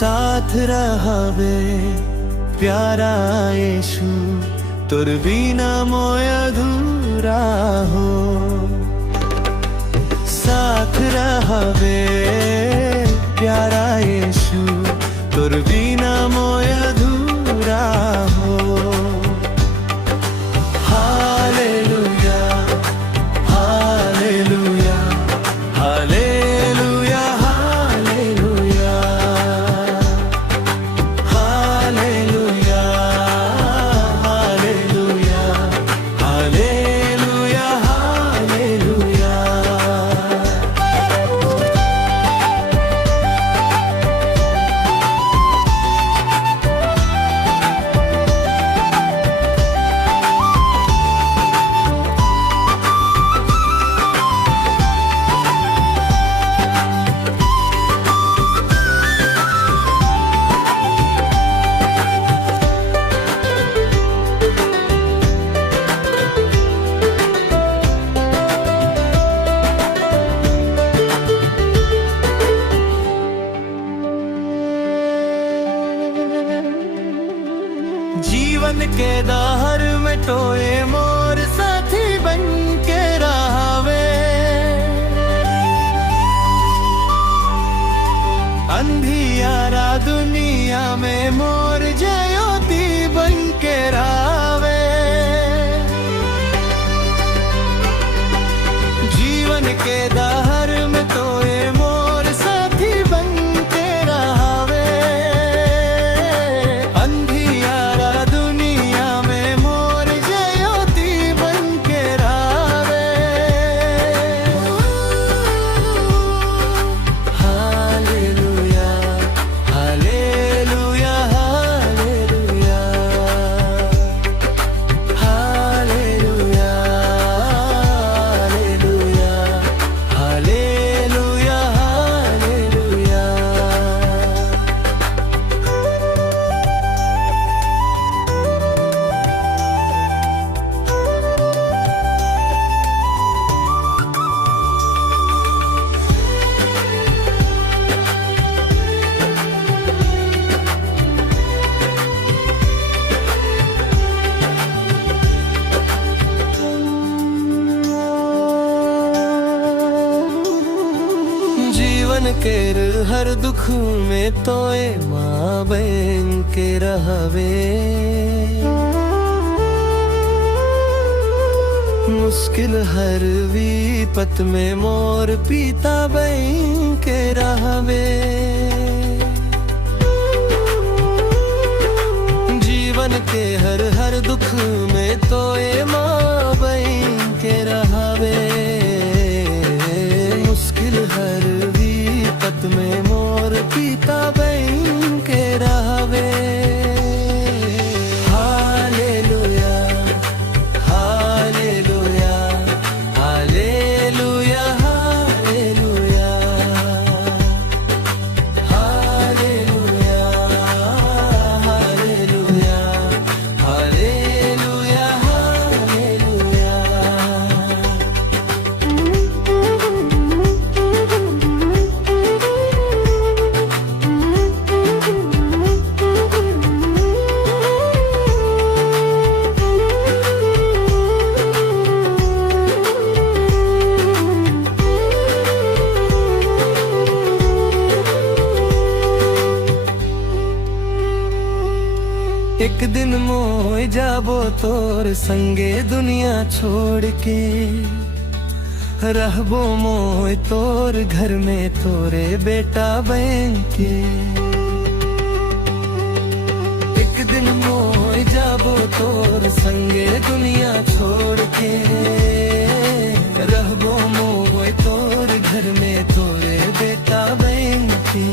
साथ रहावे प्यारा येशु तोर बिना मोय अधूरा हो साथ रहावे प्यारा येशु तोर बिना मोय अधूरा हो hallelujah hallelujah hallelujah hallelujah hallelujah hallelujah hallelujah hallelujah. जीवन के दाहर में टोए मोर साथी बन के रहावे अंधियारा दुनिया में मोर ज्योति बन के रहावे जीवन के दाहर में टोए मोर साथी बन के रहावे केर हर दुख में तोए माँ बहन के रहवे मुश्किल हर विपत में मोर पिता बहन के रहवे जीवन के हर दुख में तोए माँ बहन के रहवे मुश्किल हर विपत में मोर पिता बहन के रहवे hallelujah hallelujah hallelujah hallelujah hallelujah hallelujah hallelujah hallelujah. एक दिन मोय जाबो तोर संगे दुनिया छोड़ के रहबो मोय तोर घर में तोरे बेटा बहन के एक दिन मोय जाबो तोर संगे दुनिया छोड़ के रहबो मोय तोर घर में तोरे बेटा बहन के